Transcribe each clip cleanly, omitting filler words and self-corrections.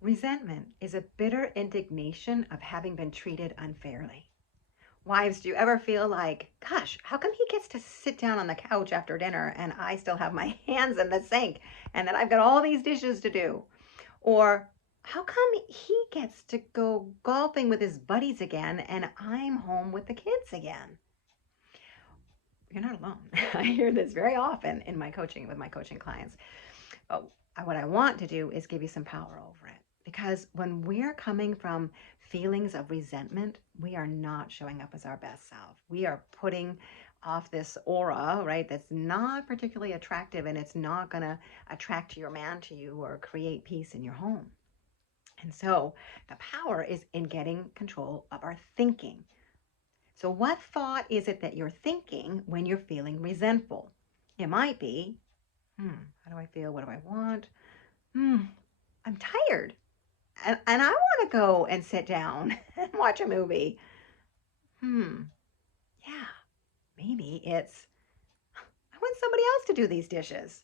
Resentment is a bitter indignation of having been treated unfairly. Wives, do you ever feel like, gosh, how come he gets to sit down on the couch after dinner and I still have my hands in the sink and then I've got all these dishes to do? Or how come he gets to go golfing with his buddies again and I'm home with the kids again? You're not alone. I hear this very often in my coaching with my coaching clients. But what I want to do is give you some power over it. Because when we're coming from feelings of resentment, we are not showing up as our best self. We are putting off this aura, right, that's not particularly attractive, and it's not going to attract your man to you or create peace in your home. And so the power is in getting control of our thinking. So, what thought is it that you're thinking when you're feeling resentful? It might be, how do I feel? What do I want? I'm tired. And I want to go and sit down and watch a movie. Yeah, maybe it's, I want somebody else to do these dishes.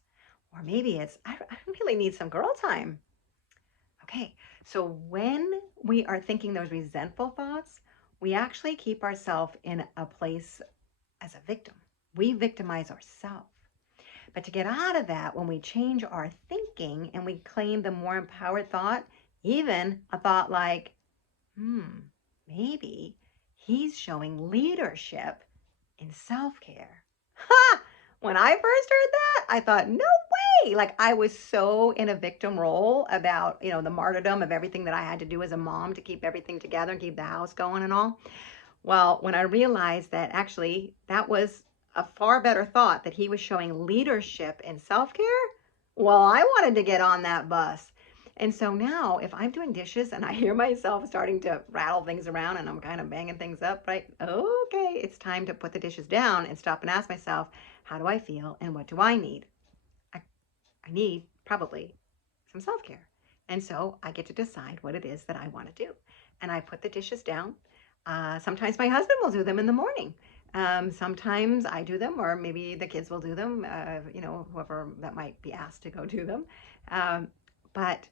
Or maybe it's, I really need some girl time. Okay, so when we are thinking those resentful thoughts, we actually keep ourselves in a place as a victim. We victimize ourselves. But to get out of that, when we change our thinking and we claim the more empowered thought, even a thought like, maybe he's showing leadership in self-care. Ha! When I first heard that, I thought, no way. Like I was so in a victim role about, the martyrdom of everything that I had to do as a mom to keep everything together and keep the house going and all. Well, when I realized that actually that was a far better thought, that he was showing leadership in self-care, well, I wanted to get on that bus. And so now if I'm doing dishes and I hear myself starting to rattle things around and I'm kind of banging things up, right? Okay, it's time to put the dishes down and stop and ask myself, how do I feel and what do I need? I need probably some self-care. And so I get to decide what it is that I want to do. And I put the dishes down. Sometimes my husband will do them in the morning. Sometimes I do them, or maybe the kids will do them, whoever that might be asked to go do them. But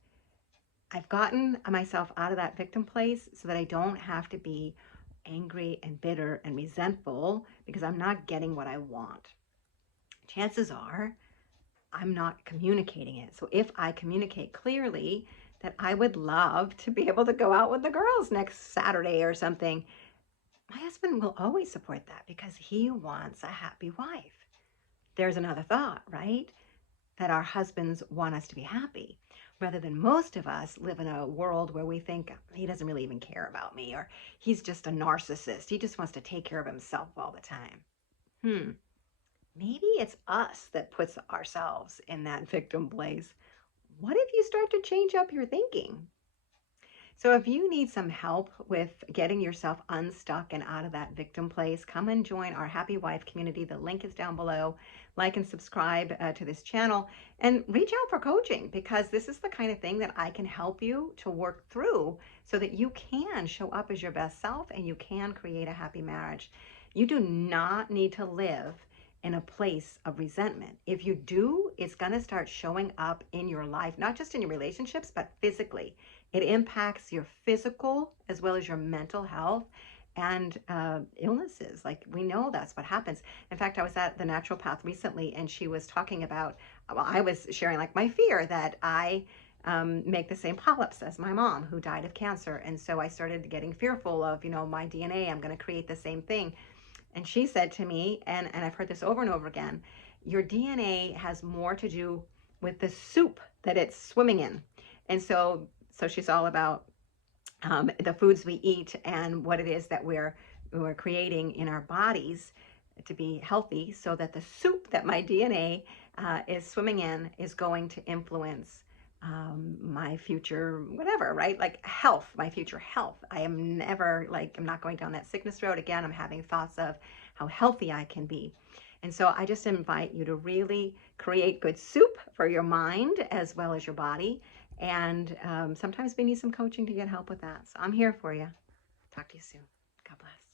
I've gotten myself out of that victim place so that I don't have to be angry and bitter and resentful because I'm not getting what I want. Chances are I'm not communicating it. So if I communicate clearly that I would love to be able to go out with the girls next Saturday or something, my husband will always support that because he wants a happy wife. There's another thought, right? That our husbands want us to be happy, rather than most of us live in a world where we think he doesn't really even care about me, or he's just a narcissist. He just wants to take care of himself all the time. Maybe it's us that puts ourselves in that victim place. What if you start to change up your thinking? So if you need some help with getting yourself unstuck and out of that victim place, come and join our Happy Wife community. The link is down below. Like and subscribe to this channel and reach out for coaching, because this is the kind of thing that I can help you to work through so that you can show up as your best self and you can create a happy marriage. You do not need to live in a place of resentment. If you do, it's going to start showing up in your life, not just in your relationships, but physically. It impacts your physical as well as your mental health and illnesses. Like, we know that's what happens. In fact, I was at the naturopath recently and she was talking about, well, I was sharing like my fear that I make the same polyps as my mom who died of cancer. And so I started getting fearful of, my DNA, I'm going to create the same thing. And she said to me, and I've heard this over and over again, your DNA has more to do with the soup that it's swimming in. And so she's all about the foods we eat and what it is that we're creating in our bodies to be healthy, so that the soup that my DNA is swimming in is going to influence my future, whatever, right? Like health, my future health. I am never I'm not going down that sickness road again. I'm having thoughts of how healthy I can be. And so I just invite you to really create good soup for your mind as well as your body. And sometimes we need some coaching to get help with that. So I'm here for you. Talk to you soon. God bless.